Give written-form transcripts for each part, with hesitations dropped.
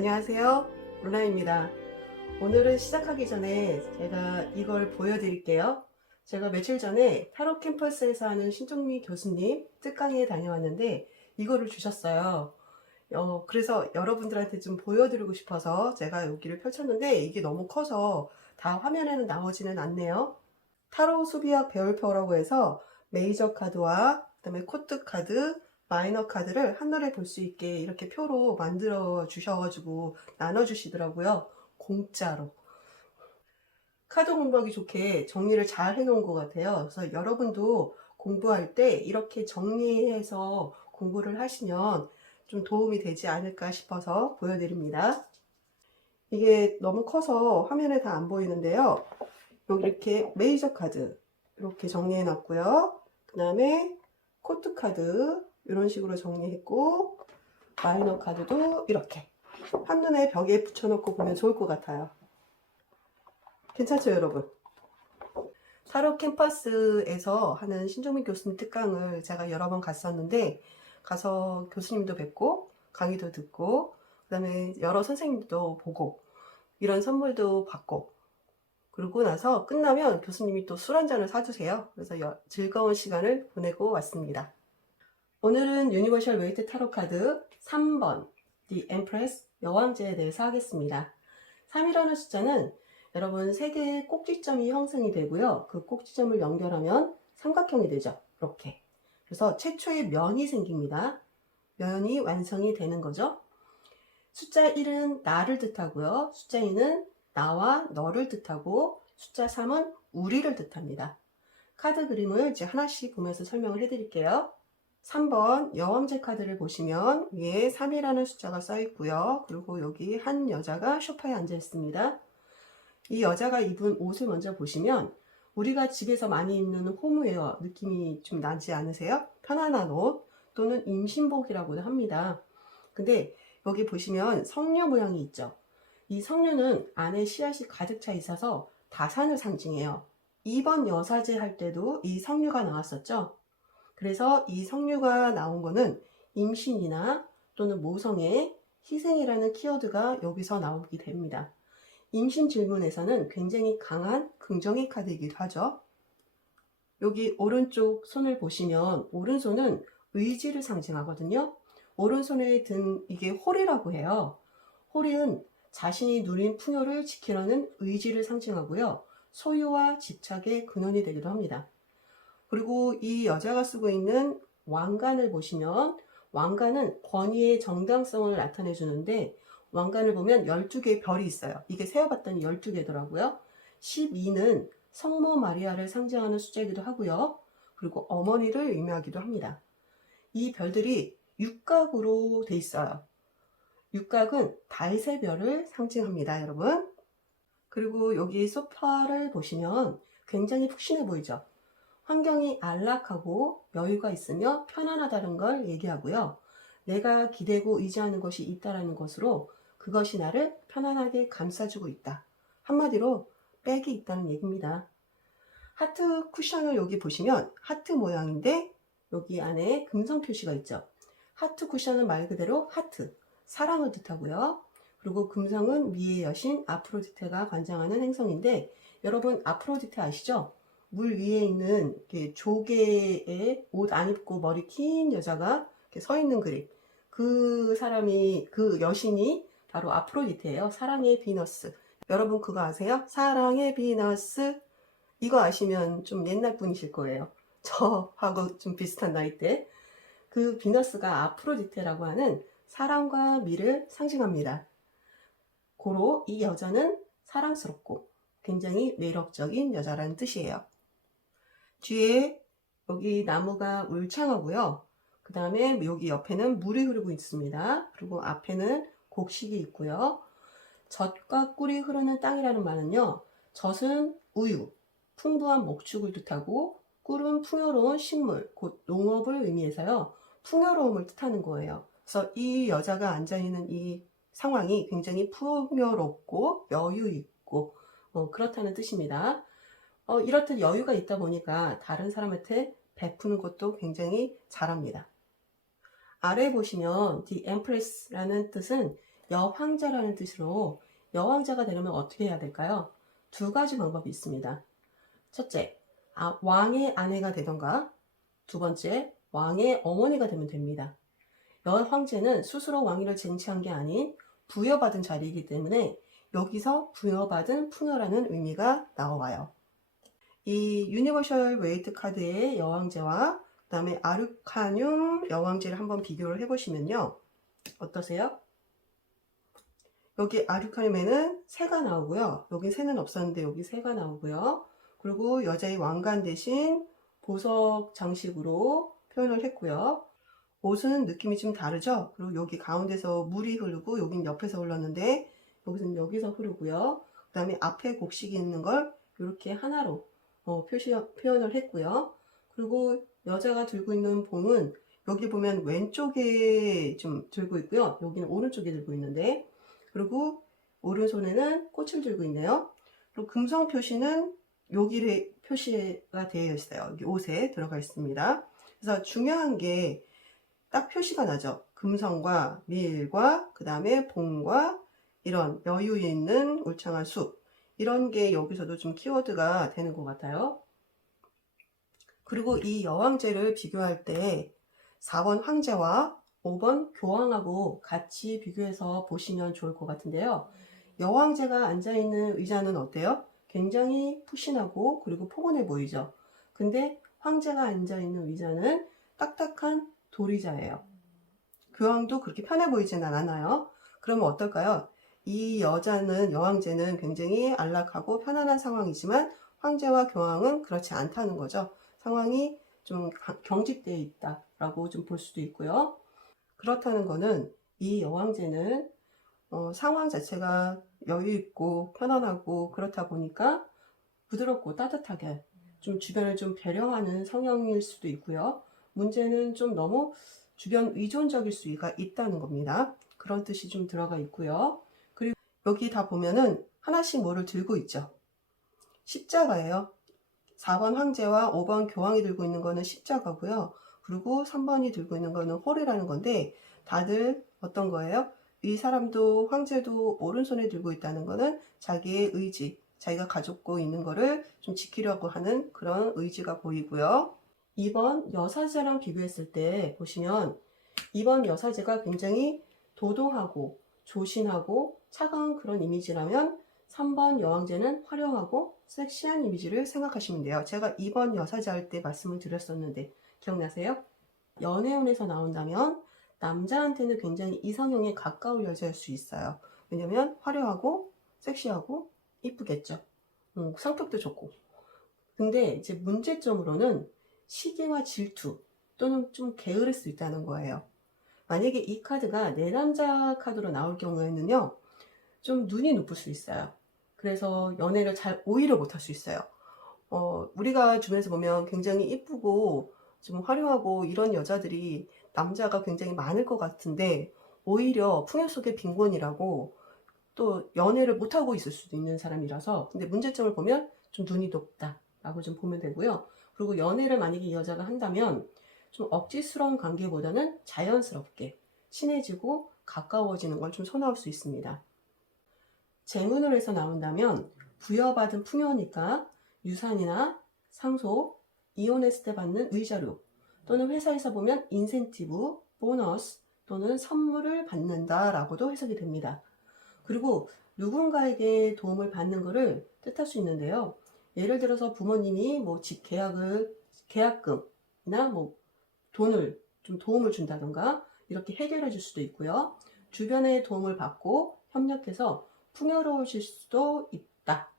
안녕하세요. 롤라입니다. 오늘은 시작하기 전에 제가 이걸 보여드릴게요. 제가 며칠 전에 타로 캠퍼스에서 하는 신종미 교수님 특강에 다녀왔는데 이거를 주셨어요. 그래서 여러분들한테 좀 보여드리고 싶어서 제가 여기를 펼쳤는데 이게 너무 커서 다 화면에는 나오지는 않네요. 타로 수비학 배울표라고 해서 메이저 카드와 그다음에 코트 카드, 마이너 카드를 한눈에 볼 수 있게 이렇게 표로 만들어 주셔가지고 나눠 주시더라고요. 공짜로. 카드 공부하기 좋게 정리를 잘 해놓은 것 같아요. 그래서 여러분도 공부할 때 이렇게 정리해서 공부를 하시면 좀 도움이 되지 않을까 싶어서 보여드립니다. 이게 너무 커서 화면에 다 안 보이는데요. 여기 이렇게 메이저 카드 이렇게 정리해 놨고요. 그 다음에 코트 카드 이런 식으로 정리했고, 마이너 카드도 이렇게 한눈에 벽에 붙여놓고 보면 좋을 것 같아요. 괜찮죠, 여러분? 타로 캠퍼스에서 하는 신종민 교수님 특강을 제가 여러 번 갔었는데, 가서 교수님도 뵙고 강의도 듣고 그 다음에 여러 선생님도 보고 이런 선물도 받고, 그러고 나서 끝나면 교수님이 또 술 한잔을 사주세요. 그래서 즐거운 시간을 보내고 왔습니다. 오늘은 유니버셜 웨이트 타로 카드 3번 The Empress 여왕제에 대해서 하겠습니다. 3이라는 숫자는 여러분 세 개의 꼭지점이 형성이 되고요. 그 꼭지점을 연결하면 삼각형이 되죠. 이렇게. 그래서 최초의 면이 생깁니다. 면이 완성이 되는 거죠. 숫자 1은 나를 뜻하고요. 숫자 2는 나와 너를 뜻하고, 숫자 3은 우리를 뜻합니다. 카드 그림을 이제 하나씩 보면서 설명을 해드릴게요. 3번 여왕제 카드를 보시면 위에 3이라는 숫자가 써 있고요. 그리고 여기 한 여자가 소파에 앉아 있습니다. 이 여자가 입은 옷을 먼저 보시면 우리가 집에서 많이 입는 홈웨어 느낌이 좀 나지 않으세요? 편안한 옷 또는 임신복이라고도 합니다. 근데 여기 보시면 성녀 모양이 있죠. 이 성녀는 안에 씨앗이 가득 차 있어서 다산을 상징해요. 2번 여사제 할 때도 이 성녀가 나왔었죠. 그래서 이 성류가 나온 거는 임신이나 또는 모성애, 희생이라는 키워드가 여기서 나오게 됩니다. 임신 질문에서는 굉장히 강한 긍정의 카드이기도 하죠. 여기 오른쪽 손을 보시면 오른손은 의지를 상징하거든요. 오른손에 든 이게 홀이라고 해요. 홀은 자신이 누린 풍요를 지키려는 의지를 상징하고요. 소유와 집착의 근원이 되기도 합니다. 그리고 이 여자가 쓰고 있는 왕관을 보시면 왕관은 권위의 정당성을 나타내 주는데, 왕관을 보면 12개의 별이 있어요. 이게 세어봤더니 12개더라고요. 12는 성모 마리아를 상징하는 숫자이기도 하고요. 그리고 어머니를 의미하기도 합니다. 이 별들이 육각으로 돼 있어요. 육각은 달새 별을 상징합니다, 여러분. 그리고 여기 소파를 보시면 굉장히 푹신해 보이죠? 환경이 안락하고 여유가 있으며 편안하다는 걸 얘기하고요. 내가 기대고 의지하는 것이 있다는 것으로 그것이 나를 편안하게 감싸주고 있다. 한마디로 백이 있다는 얘기입니다. 하트 쿠션을 여기 보시면 하트 모양인데 여기 안에 금성 표시가 있죠. 하트 쿠션은 말 그대로 하트, 사랑을 뜻하고요. 그리고 금성은 미의 여신 아프로디테가 관장하는 행성인데, 여러분 아프로디테 아시죠? 물 위에 있는 조개에 옷 안 입고 머리 긴 여자가 이렇게 서 있는 그림. 그 사람이, 그 여신이 바로 아프로디테예요. 사랑의 비너스. 여러분 그거 아세요? 사랑의 비너스. 이거 아시면 좀 옛날 분이실 거예요. 저하고 좀 비슷한 나이대. 그 비너스가 아프로디테라고 하는 사랑과 미를 상징합니다. 고로 이 여자는 사랑스럽고 굉장히 매력적인 여자라는 뜻이에요. 뒤에 여기 나무가 울창하고요. 그 다음에 여기 옆에는 물이 흐르고 있습니다. 그리고 앞에는 곡식이 있고요. 젖과 꿀이 흐르는 땅이라는 말은요, 젖은 우유, 풍부한 목축을 뜻하고, 꿀은 풍요로운 식물, 곧 농업을 의미해서요, 풍요로움을 뜻하는 거예요. 그래서 이 여자가 앉아있는 이 상황이 굉장히 풍요롭고 여유 있고 그렇다는 뜻입니다. 이렇듯 여유가 있다 보니까 다른 사람한테 베푸는 것도 굉장히 잘합니다. 아래 보시면 The Empress라는 뜻은 여황자라는 뜻으로 여황자가 되려면 어떻게 해야 될까요? 두 가지 방법이 있습니다. 첫째, 왕의 아내가 되던가, 두 번째, 왕의 어머니가 되면 됩니다. 여황제는 스스로 왕위를 쟁취한 게 아닌 부여받은 자리이기 때문에 여기서 부여받은 풍요라는 의미가 나와요. 이 유니버셜 웨이트 카드의 여왕제와 그 다음에 아르카늄 여왕제를 한번 비교를 해보시면요. 어떠세요? 여기 아르카늄에는 새가 나오고요. 여기 새는 없었는데 여기 새가 나오고요. 그리고 여자의 왕관 대신 보석 장식으로 표현을 했고요. 옷은 느낌이 좀 다르죠? 그리고 여기 가운데서 물이 흐르고 여긴 옆에서 흘렀는데 여기서는 여기서 흐르고요. 그 다음에 앞에 곡식이 있는 걸 이렇게 하나로 표현을 했고요. 그리고 여자가 들고 있는 봉은 여기 보면 왼쪽에 좀 들고 있고요. 여기는 오른쪽에 들고 있는데, 그리고 오른손에는 꽃을 들고 있네요. 그리고 금성 표시는 여기 표시가 되어 있어요. 여기 옷에 들어가 있습니다. 그래서 중요한 게 딱 표시가 나죠. 금성과 밀과 그 다음에 봉과 이런 여유 있는 울창한 숲, 이런 게 여기서도 좀 키워드가 되는 것 같아요. 그리고 이 여왕제를 비교할 때 4번 황제와 5번 교황하고 같이 비교해서 보시면 좋을 것 같은데요. 여왕제가 앉아있는 의자는 어때요? 굉장히 푸신하고 그리고 포근해 보이죠. 근데 황제가 앉아있는 의자는 딱딱한 돌의자예요. 교황도 그렇게 편해 보이지는 않아요. 그러면 어떨까요? 이 여왕제는 굉장히 안락하고 편안한 상황이지만 황제와 교황은 그렇지 않다는 거죠. 상황이 좀 경직되어 있다라고 좀 볼 수도 있고요. 그렇다는 거는 이 여왕제는 상황 자체가 여유 있고 편안하고 그렇다 보니까 부드럽고 따뜻하게 좀 주변을 좀 배려하는 성향일 수도 있고요. 문제는 좀 너무 주변 의존적일 수가 있다는 겁니다. 그런 뜻이 좀 들어가 있고요. 그리고 여기 다 보면은 하나씩 뭐를 들고 있죠. 십자가예요. 4번 황제와 5번 교황이 들고 있는 거는 십자가고요. 그리고 3번이 들고 있는 거는 홀이라는 건데, 다들 어떤 거예요? 이 사람도 황제도 오른손에 들고 있다는 거는 자기의 의지, 자기가 가지고 있는 거를 좀 지키려고 하는 그런 의지가 보이고요. 2번 여사제랑 비교했을 때 보시면 2번 여사제가 굉장히 도도하고 조신하고 차가운 그런 이미지라면 3번 여왕제는 화려하고 섹시한 이미지를 생각하시면 돼요. 제가 2번 여사제 할 때 말씀을 드렸었는데 기억나세요? 연애운에서 나온다면 남자한테는 굉장히 이상형에 가까운 여자일 수 있어요. 왜냐면 화려하고 섹시하고 이쁘겠죠. 성격도 좋고. 근데 이제 문제점으로는 시기와 질투 또는 좀 게으를 수 있다는 거예요. 만약에 이 카드가 내 남자 카드로 나올 경우에는요, 좀 눈이 높을 수 있어요. 그래서 연애를 잘 오히려 못할 수 있어요. 우리가 주변에서 보면 굉장히 이쁘고 좀 화려하고 이런 여자들이 남자가 굉장히 많을 것 같은데 오히려 풍요 속의 빈곤이라고 또 연애를 못하고 있을 수도 있는 사람이라서, 근데 문제점을 보면 좀 눈이 높다라고 좀 보면 되고요. 그리고 연애를 만약에 이 여자가 한다면 좀 억지스러운 관계보다는 자연스럽게 친해지고 가까워지는 걸 좀 선호할 수 있습니다. 재문을 해서 나온다면 부여받은 풍요니까 유산이나 상속, 이혼했을 때 받는 위자료, 또는 회사에서 보면 인센티브, 보너스 또는 선물을 받는다라고도 해석이 됩니다. 그리고 누군가에게 도움을 받는 것을 뜻할 수 있는데요. 예를 들어서 부모님이 뭐 집 계약금이나 뭐 돈을 좀 도움을 준다던가 이렇게 해결해 줄 수도 있고요. 주변의 도움을 받고 협력해서 풍요로워질 수도 있다.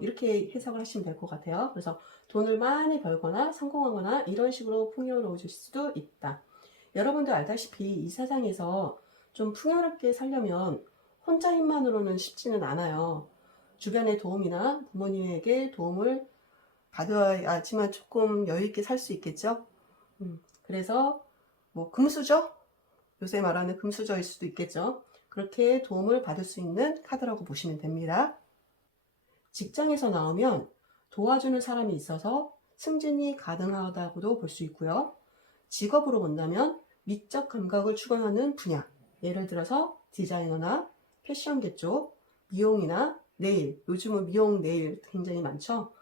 이렇게 해석을 하시면 될 것 같아요. 그래서 돈을 많이 벌거나 성공하거나 이런 식으로 풍요로워질 수도 있다. 여러분도 알다시피 이 세상에서 좀 풍요롭게 살려면 혼자 힘만으로는 쉽지는 않아요. 주변의 도움이나 부모님에게 도움을 받아야지만 조금 여유있게 살 수 있겠죠. 그래서 뭐 금수저? 요새 말하는 금수저일 수도 있겠죠. 그렇게 도움을 받을 수 있는 카드라고 보시면 됩니다. 직장에서 나오면 도와주는 사람이 있어서 승진이 가능하다고도 볼 수 있고요. 직업으로 본다면 미적 감각을 추구하는 분야, 예를 들어서 디자이너나 패션계 쪽, 미용이나 네일, 요즘은 미용 네일 굉장히 많죠.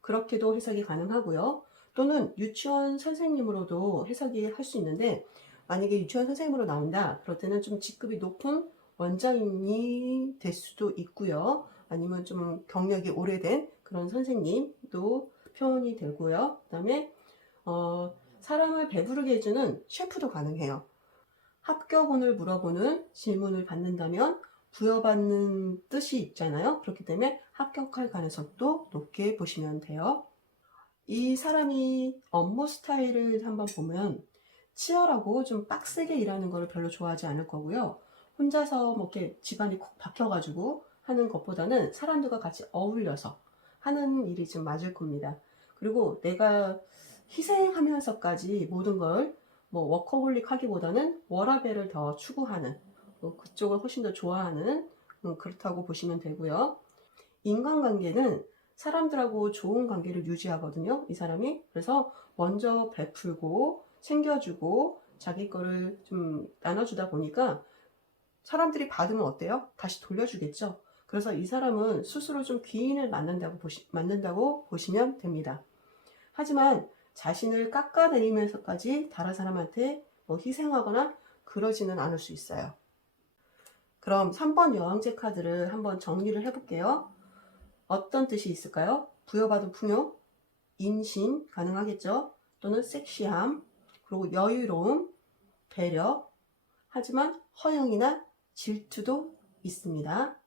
그렇게도 해석이 가능하고요. 또는 유치원 선생님으로도 해석이 할 수 있는데, 만약에 유치원 선생님으로 나온다, 그럴 때는 좀 직급이 높은 원장님이 될 수도 있고요. 아니면 좀 경력이 오래된 그런 선생님도 표현이 되고요. 그 다음에 사람을 배부르게 해주는 셰프도 가능해요. 합격운을 물어보는 질문을 받는다면 부여받는 뜻이 있잖아요. 그렇기 때문에 합격할 가능성도 높게 보시면 돼요. 이 사람이 업무 스타일을 한번 보면 치열하고 좀 빡세게 일하는 걸 별로 좋아하지 않을 거고요. 혼자서 뭐 이렇게 집안이 콕 박혀가지고 하는 것보다는 사람들과 같이 어울려서 하는 일이 좀 맞을 겁니다. 그리고 내가 희생하면서까지 모든 걸 뭐 워커홀릭 하기보다는 워라밸을 더 추구하는 그쪽을 훨씬 더 좋아하는 그렇다고 보시면 되고요. 인간관계는 사람들하고 좋은 관계를 유지하거든요, 이 사람이. 그래서 먼저 베풀고 챙겨주고 자기 거를 좀 나눠주다 보니까 사람들이 받으면 어때요? 다시 돌려주겠죠. 그래서 이 사람은 스스로 좀 귀인을 만든다고 보시면 됩니다. 하지만 자신을 깎아내리면서까지 다른 사람한테 뭐 희생하거나 그러지는 않을 수 있어요. 그럼 3번 여왕제 카드를 한번 정리를 해볼게요. 어떤 뜻이 있을까요? 부여받은 풍요, 인신 가능하겠죠? 또는 섹시함, 그리고 여유로움, 배려, 하지만 허영이나 질투도 있습니다.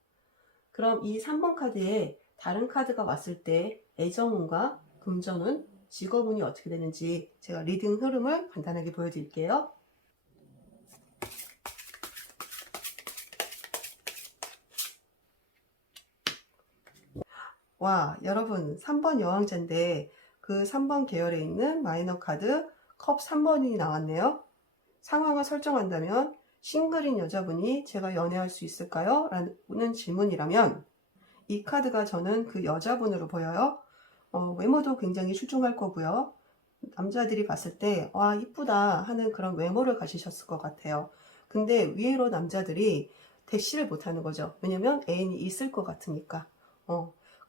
그럼 이 3번 카드에 다른 카드가 왔을 때 애정운과 금전운, 직업운이 어떻게 되는지 제가 리딩 흐름을 간단하게 보여드릴게요. 와, 여러분 3번 여왕제인데 그 3번 계열에 있는 마이너 카드 컵 3번이 나왔네요. 상황을 설정한다면 싱글인 여자분이 제가 연애할 수 있을까요? 라는 질문이라면 이 카드가 저는 그 여자분으로 보여요. 외모도 굉장히 출중할 거고요. 남자들이 봤을 때 와 이쁘다 하는 그런 외모를 가지셨을 것 같아요. 근데 위로 남자들이 대시를 못하는 거죠. 왜냐면 애인이 있을 것 같으니까.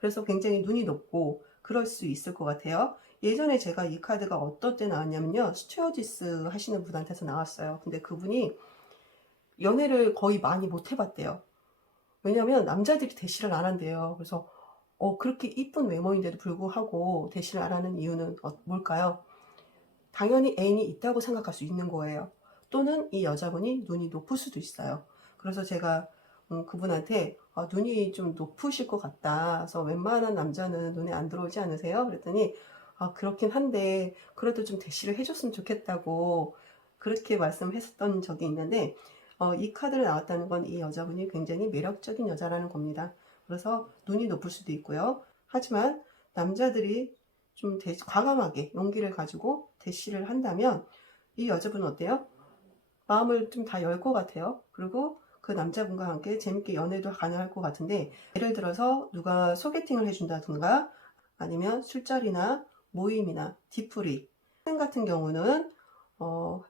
그래서 굉장히 눈이 높고 그럴 수 있을 것 같아요. 예전에 제가 이 카드가 어떨 때 나왔냐면요. 스튜어디스 하시는 분한테서 나왔어요. 근데 그분이 연애를 거의 많이 못 해봤대요. 왜냐면 남자들이 대시를 안 한대요. 그래서 그렇게 이쁜 외모인데도 불구하고 대시를 안 하는 이유는 뭘까요? 당연히 애인이 있다고 생각할 수 있는 거예요. 또는 이 여자분이 눈이 높을 수도 있어요. 그래서 제가 그분한테 눈이 좀 높으실 것 같다. 그래서 웬만한 남자는 눈에 안 들어오지 않으세요? 그랬더니 그렇긴 한데 그래도 좀 대시를 해줬으면 좋겠다고 그렇게 말씀했었던 적이 있는데 이 카드를 나왔다는 건 이 여자분이 굉장히 매력적인 여자라는 겁니다. 그래서 눈이 높을 수도 있고요. 하지만 남자들이 좀 과감하게 용기를 가지고 대시를 한다면 이 여자분은 어때요? 마음을 좀 다 열 것 같아요. 그리고 그 남자분과 함께 재밌게 연애도 가능할 것 같은데 예를 들어서 누가 소개팅을 해준다든가 아니면 술자리나 모임이나 뒤풀이 같은 경우는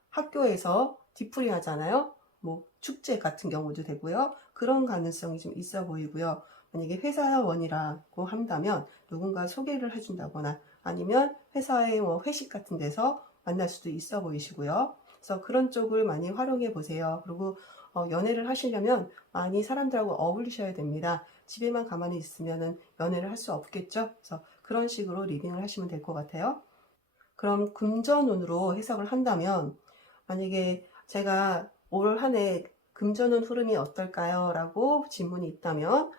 학교에서 뒤풀이 하잖아요. 뭐 축제 같은 경우도 되고요. 그런 가능성이 좀 있어 보이고요. 만약에 회사원이라고 한다면 누군가 소개를 해준다거나 아니면 회사의 뭐 회식 같은 데서 만날 수도 있어 보이시고요. 그래서 그런 쪽을 많이 활용해 보세요. 그리고 연애를 하시려면 많이 사람들하고 어울리셔야 됩니다. 집에만 가만히 있으면 연애를 할 수 없겠죠. 그래서 그런 식으로 리딩을 하시면 될 것 같아요. 그럼 금전운으로 해석을 한다면 만약에 제가 올 한 해 금전운 흐름이 어떨까요? 라고 질문이 있다면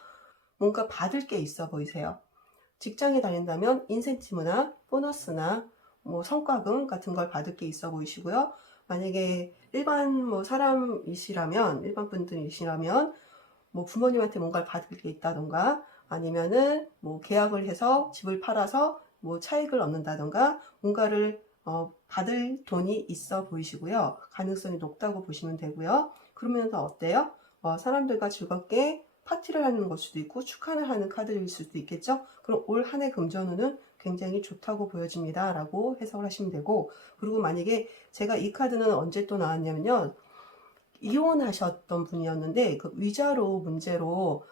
뭔가 받을 게 있어 보이세요. 직장에 다닌다면 인센티브나 보너스나 뭐 성과금 같은 걸 받을 게 있어 보이시고요. 만약에 일반 뭐 사람이시라면 일반 분들이시라면 뭐 부모님한테 뭔가를 받을 게 있다던가 아니면은 뭐 계약을 해서 집을 팔아서 뭐 차익을 얻는다던가 뭔가를 받을 돈이 있어 보이시고요. 가능성이 높다고 보시면 되고요. 그러면서 어때요? 사람들과 즐겁게 파티를 하는 걸 수도 있고 축하를 하는 카드일 수도 있겠죠. 그럼 올 한 해 금전운은 굉장히 좋다고 보여집니다. 라고 해석을 하시면 되고 그리고 만약에 제가 이 카드는 언제 또 나왔냐면요. 이혼하셨던 분이었는데 그 위자료 문제로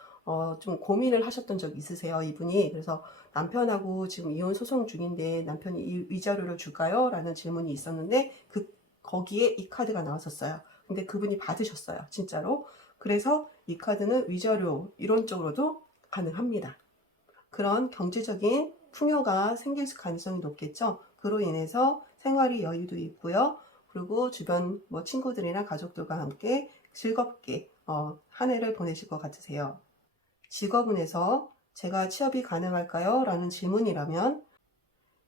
좀 고민을 하셨던 적 있으세요, 이분이. 그래서 남편하고 지금 이혼 소송 중인데 남편이 이 위자료를 줄까요? 라는 질문이 있었는데 거기에 이 카드가 나왔었어요. 근데 그분이 받으셨어요, 진짜로. 그래서 이 카드는 위자료 이런 쪽으로도 가능합니다. 그런 경제적인 풍요가 생길 가능성이 높겠죠. 그로 인해서 생활이 여유도 있고요. 그리고 주변 뭐 친구들이나 가족들과 함께 즐겁게 한 해를 보내실 것 같으세요. 직업운에서 제가 취업이 가능할까요? 라는 질문이라면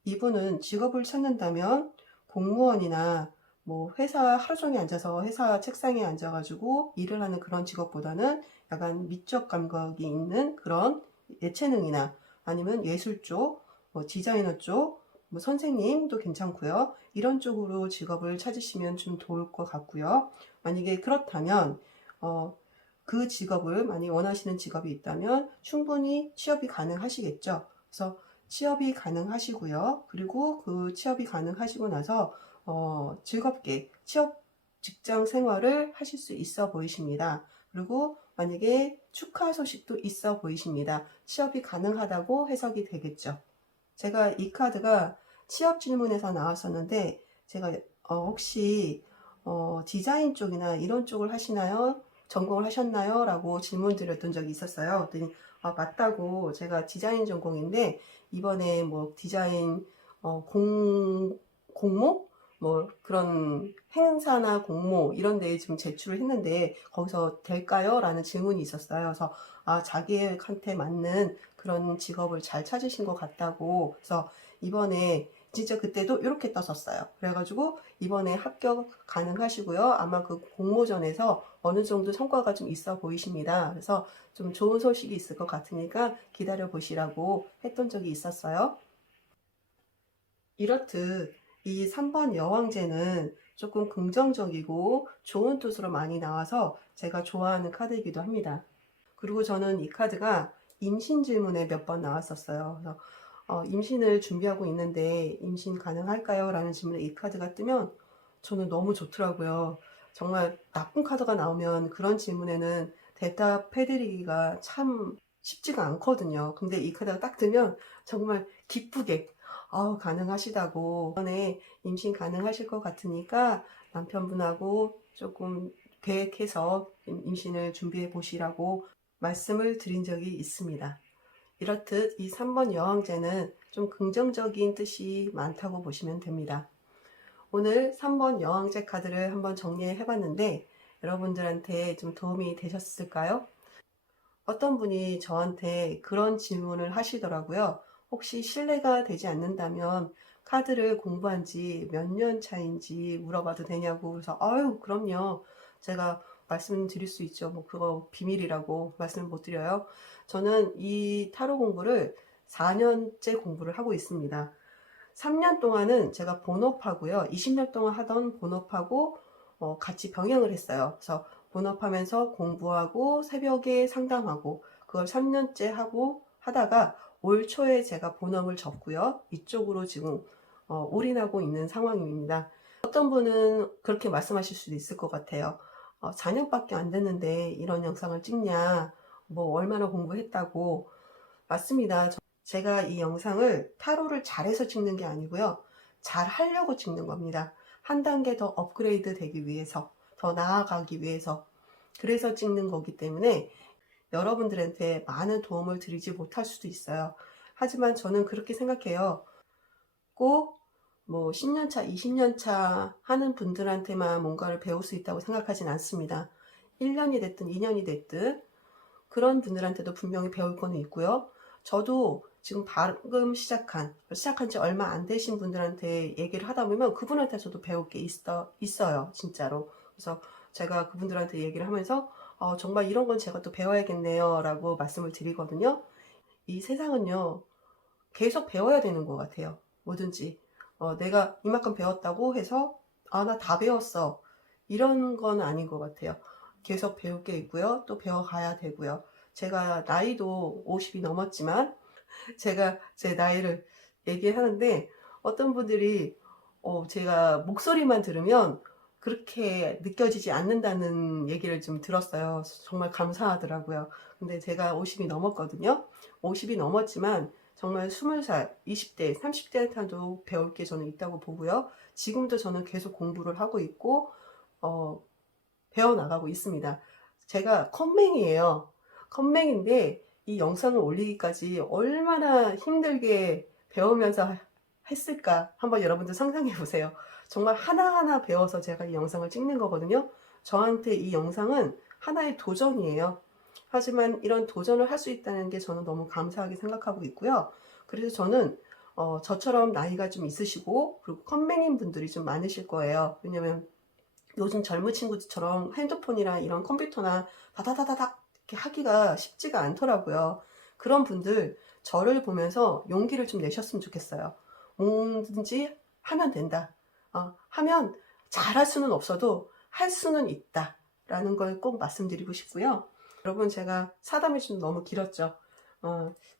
이분은 직업을 찾는다면 공무원이나 뭐 회사 하루 종일 앉아서 회사 책상에 앉아가지고 일을 하는 그런 직업보다는 약간 미적 감각이 있는 그런 예체능이나 아니면 예술 쪽, 뭐 디자이너 쪽, 뭐 선생님도 괜찮고요. 이런 쪽으로 직업을 찾으시면 좀 좋을 것 같고요. 만약에 그렇다면 그 직업을 만약에 원하시는 직업이 있다면 충분히 취업이 가능하시겠죠. 그래서 취업이 가능하시고요. 그리고 그 취업이 가능하시고 나서 즐겁게 취업 직장 생활을 하실 수 있어 보이십니다. 그리고 만약에 축하 소식도 있어 보이십니다. 취업이 가능하다고 해석이 되겠죠. 제가 이 카드가 취업 질문에서 나왔었는데 제가 혹시 디자인 쪽이나 이런 쪽을 하시나요? 전공을 하셨나요? 라고 질문 드렸던 적이 있었어요. 그랬더니 맞다고, 제가 디자인 전공인데 이번에 뭐 디자인 공모 뭐 그런 행사나 공모 이런 데에 좀 제출을 했는데 거기서 될까요? 라는 질문이 있었어요. 그래서 자기한테 맞는 그런 직업을 잘 찾으신 것 같다고. 그래서 이번에 진짜 그때도 이렇게 떴었어요. 그래가지고 이번에 합격 가능하시고요. 아마 그 공모전에서 어느 정도 성과가 좀 있어 보이십니다. 그래서 좀 좋은 소식이 있을 것 같으니까 기다려 보시라고 했던 적이 있었어요. 이렇듯 이 3번 여왕제는 조금 긍정적이고 좋은 뜻으로 많이 나와서 제가 좋아하는 카드이기도 합니다. 그리고 저는 이 카드가 임신 질문에 몇 번 나왔었어요. 그래서 임신을 준비하고 있는데 임신 가능할까요? 라는 질문에 이 카드가 뜨면 저는 너무 좋더라고요. 정말 나쁜 카드가 나오면 그런 질문에는 대답해드리기가 참 쉽지가 않거든요. 근데 이 카드가 딱 뜨면 정말 기쁘게 가능하시다고, 이번에 임신 가능하실 것 같으니까 남편분하고 조금 계획해서 임신을 준비해 보시라고 말씀을 드린 적이 있습니다. 이렇듯 이 3번 여왕제는 좀 긍정적인 뜻이 많다고 보시면 됩니다. 오늘 3번 여왕제 카드를 한번 정리해 봤는데 여러분들한테 좀 도움이 되셨을까요? 어떤 분이 저한테 그런 질문을 하시더라고요. 혹시 실례가 되지 않는다면 카드를 공부한 지 몇 년 차인지 물어봐도 되냐고. 그래서 아유 그럼요. 제가 말씀드릴 수 있죠. 뭐 그거 비밀이라고 말씀을 못 드려요. 저는 이 타로 공부를 4년째 공부를 하고 있습니다. 3년 동안은 제가 본업하고요. 20년 동안 하던 본업하고 같이 병행을 했어요. 그래서 본업하면서 공부하고 새벽에 상담하고 그걸 3년째 하고 하다가 올 초에 제가 본업을 접고요. 이쪽으로 지금 올인하고 있는 상황입니다. 어떤 분은 그렇게 말씀하실 수도 있을 것 같아요. 4년밖에 안 됐는데 이런 영상을 찍냐, 뭐 얼마나 공부했다고. 맞습니다. 제가 이 영상을 타로를 잘해서 찍는 게 아니고요. 잘 하려고 찍는 겁니다. 한 단계 더 업그레이드 되기 위해서, 더 나아가기 위해서. 그래서 찍는 거기 때문에 여러분들한테 많은 도움을 드리지 못할 수도 있어요. 하지만 저는 그렇게 생각해요. 꼭 뭐 10년 차, 20년 차 하는 분들한테만 뭔가를 배울 수 있다고 생각하진 않습니다. 1년이 됐든 2년이 됐든 그런 분들한테도 분명히 배울 거는 있고요. 저도 지금 방금 시작한 지 얼마 안 되신 분들한테 얘기를 하다 보면 그분한테서도 배울 게 있어요. 진짜로. 그래서 제가 그분들한테 얘기를 하면서 정말 이런 건 제가 또 배워야겠네요. 라고 말씀을 드리거든요. 이 세상은요, 계속 배워야 되는 것 같아요. 뭐든지. 내가 이만큼 배웠다고 해서, 나 다 배웠어. 이런 건 아닌 것 같아요. 계속 배울 게 있고요. 또 배워가야 되고요. 제가 나이도 50이 넘었지만, 제가 제 나이를 얘기하는데, 어떤 분들이, 제가 목소리만 들으면 그렇게 느껴지지 않는다는 얘기를 좀 들었어요. 정말 감사하더라고요. 근데 제가 50이 넘었거든요. 50이 넘었지만 정말 20살, 20대, 30대한테도 배울 게 저는 있다고 보고요. 지금도 저는 계속 공부를 하고 있고 배워나가고 있습니다. 제가 컴맹이에요. 컴맹인데 이 영상을 올리기까지 얼마나 힘들게 배우면서 했을까 한번 여러분들 상상해 보세요. 정말 하나하나 배워서 제가 이 영상을 찍는 거거든요. 저한테 이 영상은 하나의 도전이에요. 하지만 이런 도전을 할 수 있다는 게 저는 너무 감사하게 생각하고 있고요. 그래서 저는 저처럼 나이가 좀 있으시고 그리고 컴맹인 분들이 좀 많으실 거예요. 왜냐면 요즘 젊은 친구들처럼 핸드폰이나 이런 컴퓨터나 다다다다닥 이렇게 하기가 쉽지가 않더라고요. 그런 분들 저를 보면서 용기를 좀 내셨으면 좋겠어요. 뭐든지 하면 된다. 하면 잘할 수는 없어도 할 수는 있다. 라는 걸 꼭 말씀드리고 싶고요. 여러분 제가 사담이 좀 너무 길었죠.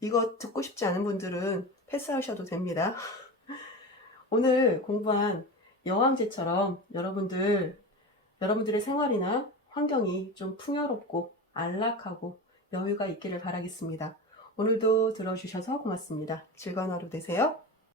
이거 듣고 싶지 않은 분들은 패스하셔도 됩니다. 오늘 공부한 여왕제처럼 여러분들의 생활이나 환경이 좀 풍요롭고 안락하고 여유가 있기를 바라겠습니다. 오늘도 들어주셔서 고맙습니다. 즐거운 하루 되세요.